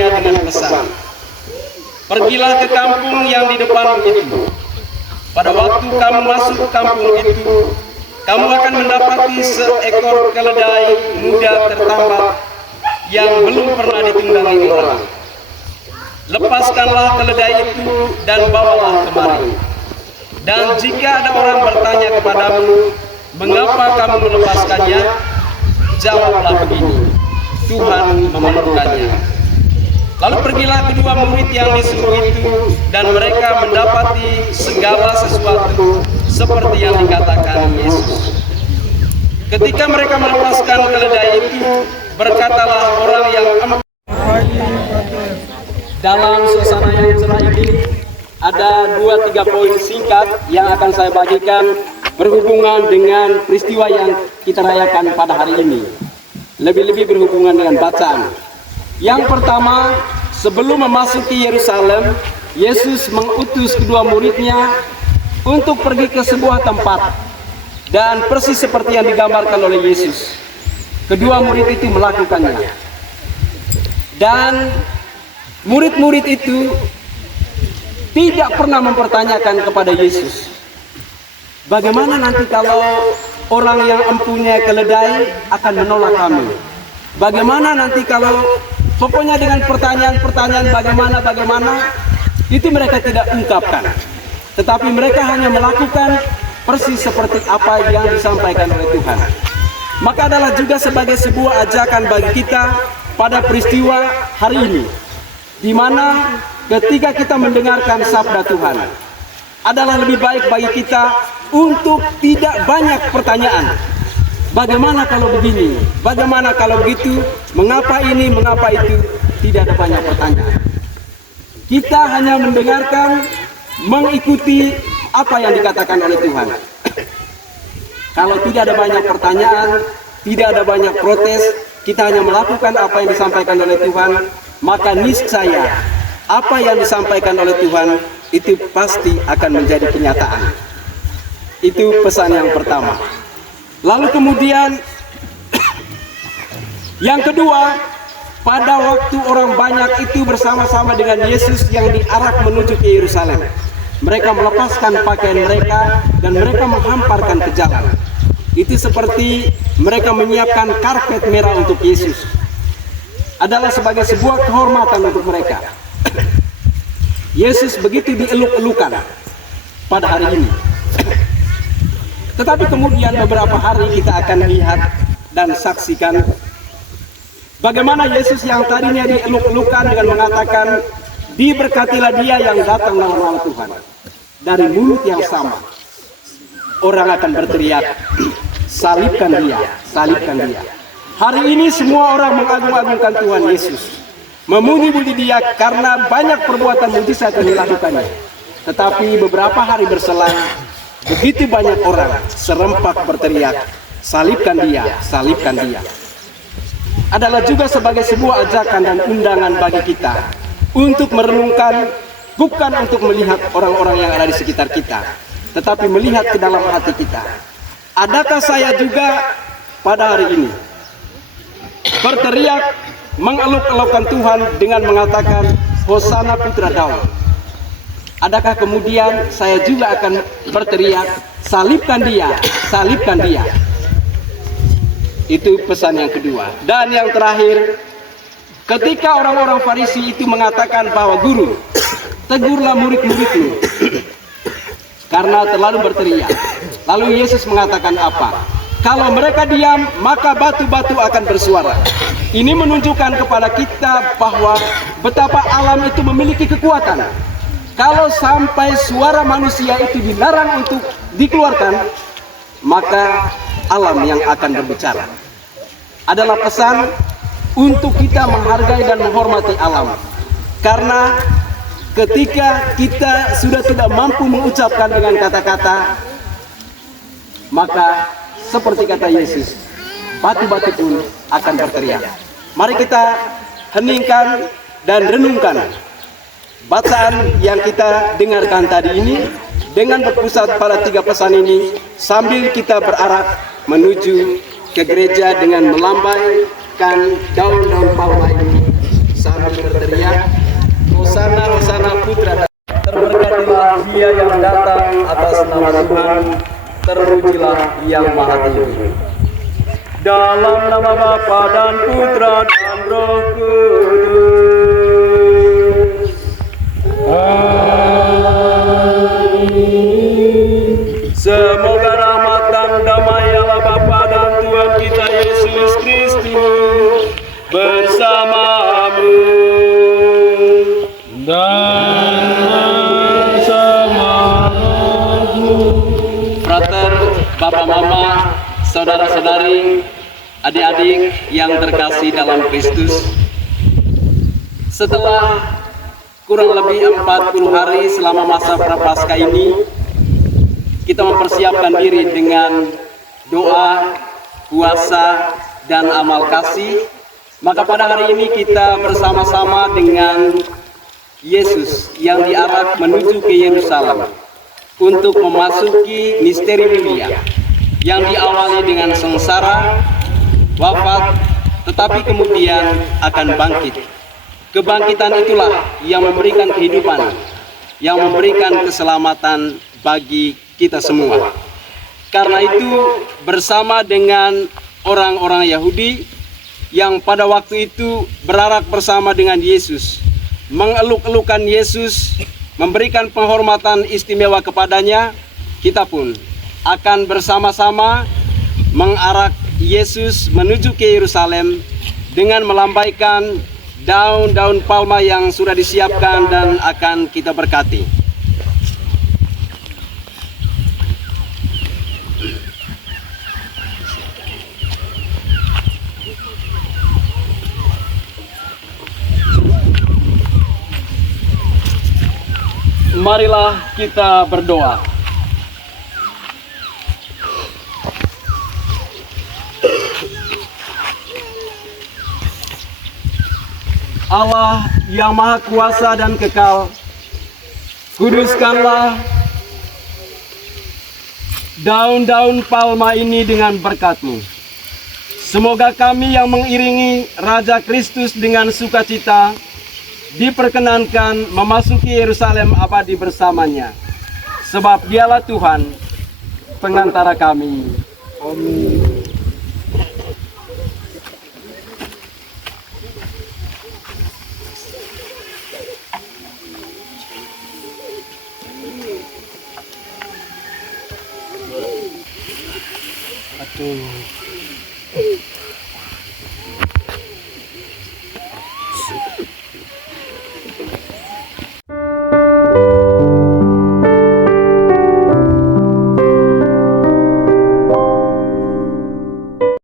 murid-muridnya dengan pesan, "Pergilah ke kampung yang di depan itu. Pada waktu kamu masuk ke kampung itu, kamu akan mendapati seekor keledai muda tertambat yang belum pernah ditunggangi orang. Lepaskanlah keledai itu dan bawalah kemari. Dan jika ada orang bertanya kepadamu, mengapa kamu melepaskannya? Jawablah begini, Tuhan memerlukannya." Lalu pergilah kedua murid yang disuruh itu, dan mereka mendapati segala sesuatu seperti yang dikatakan Yesus. Ketika mereka melepaskan keledai itu, berkatalah orang yang dalam suasana yang cerah ini, ada 2-3 poin singkat yang akan saya bagikan berhubungan dengan peristiwa yang kita rayakan pada hari ini. Lebih-lebih berhubungan dengan bacaan. Yang pertama, sebelum memasuki Yerusalem, Yesus mengutus kedua muridnya untuk pergi ke sebuah tempat. Dan persis seperti yang digambarkan oleh Yesus, kedua murid itu melakukannya. Dan murid-murid itu tidak pernah mempertanyakan kepada Yesus, bagaimana nanti kalau orang yang mempunyai keledai akan menolak kami? Bagaimana nanti kalau, pokoknya dengan pertanyaan-pertanyaan bagaimana, itu mereka tidak ungkapkan. Tetapi mereka hanya melakukan persis seperti apa yang disampaikan oleh Tuhan. Maka adalah juga sebagai sebuah ajakan bagi kita pada peristiwa hari ini, di mana ketika kita mendengarkan sabda Tuhan, adalah lebih baik bagi kita untuk tidak banyak pertanyaan. Bagaimana kalau begini? Bagaimana kalau begitu? Mengapa ini? Mengapa itu? Tidak ada banyak pertanyaan. Kita hanya mendengarkan, mengikuti apa yang dikatakan oleh Tuhan. Kalau tidak ada banyak pertanyaan, tidak ada banyak protes, kita hanya melakukan apa yang disampaikan oleh Tuhan, maka niscaya apa yang disampaikan oleh Tuhan itu pasti akan menjadi kenyataan. Itu pesan yang pertama. Lalu kemudian yang kedua, pada waktu orang banyak itu bersama-sama dengan Yesus yang diarak menuju ke Yerusalem, mereka melepaskan pakaian mereka dan mereka menghamparkan ke jalan. Itu seperti mereka menyiapkan karpet merah untuk Yesus. Adalah sebagai sebuah kehormatan untuk mereka. Yesus begitu dieluk-elukan pada hari ini. Tetapi kemudian beberapa hari kita akan lihat dan saksikan bagaimana Yesus yang tadinya dieluk-elukan dengan mengatakan, "Diberkatilah dia yang datang dalam nama Tuhan." Dari mulut yang sama, orang akan berteriak, "Salibkan dia, salibkan dia." Hari ini semua orang mengagung-agungkan Tuhan Yesus, memuji-muji dia karena banyak perbuatan mujizat yang dilakukannya. Tetapi beberapa hari berselang, begitu banyak orang serempak berteriak, "Salibkan dia, salibkan dia." Adalah juga sebagai sebuah ajakan dan undangan bagi kita untuk merenungkan, bukan untuk melihat orang-orang yang ada di sekitar kita, tetapi melihat ke dalam hati kita. Adakah saya juga pada hari ini berteriak, mengeluk-elukkan Tuhan dengan mengatakan, "Hosana Putra Daud"? Adakah kemudian saya juga akan berteriak, "Salibkan dia, salibkan dia"? Itu pesan yang kedua. Dan yang terakhir, ketika orang-orang Farisi itu mengatakan bahwa, "Guru, tegurlah murid-muridmu karena terlalu berteriak." Lalu Yesus mengatakan apa? Kalau mereka diam, maka batu-batu akan bersuara. Ini menunjukkan kepada kita bahwa betapa alam itu memiliki kekuatan. Kalau sampai suara manusia itu dilarang untuk dikeluarkan, maka alam yang akan berbicara. Adalah pesan untuk kita menghargai dan menghormati alam. Karena ketika kita sudah tidak mampu mengucapkan dengan kata-kata, maka seperti kata Yesus, batu-batu pun akan berteriak. Mari kita heningkan dan renungkan bacaan yang kita dengarkan tadi ini dengan berpusat pada 3 pesan ini, sambil kita berarah menuju ke gereja dengan melambaikan daun-daun palma ini sambil berteriak, Hosana, Hosana Putra, terberkatilah Dia yang datang atas nama Tuhan, terpujilah Yang Maha Tinggi. Dalam nama Bapa dan Putra dan Roh Kudus. Amin. Semoga rahmat dan damai Allah Bapa dan Tuhan kita Yesus Kristus bersamamu dan bersamamu. Frater, Bapak Mama, saudara-saudari, adik-adik yang terkasih dalam Kristus, setelah kurang lebih 40 hari selama masa Prapaskah ini, kita mempersiapkan diri dengan doa, puasa, dan amal kasih. Maka pada hari ini kita bersama-sama dengan Yesus yang diarak menuju ke Yerusalem untuk memasuki misteri mulia yang diawali dengan sengsara, wafat, tetapi kemudian akan bangkit. Kebangkitan itulah yang memberikan kehidupan, yang memberikan keselamatan bagi kita semua. Karena itu, bersama dengan orang-orang Yahudi yang pada waktu itu berarak bersama dengan Yesus, mengeluk-elukan Yesus, memberikan penghormatan istimewa kepadanya, kita pun akan bersama-sama mengarak Yesus menuju ke Yerusalem dengan melambaikan daun-daun palma yang sudah disiapkan dan akan kita berkati. Marilah kita berdoa. Allah yang Maha Kuasa dan Kekal, kuduskanlah daun-daun palma ini dengan berkat-Mu. Semoga kami yang mengiringi Raja Kristus dengan sukacita diperkenankan memasuki Yerusalem abadi bersamanya. Sebab Dialah Tuhan, pengantara kami. Amin. Aduh.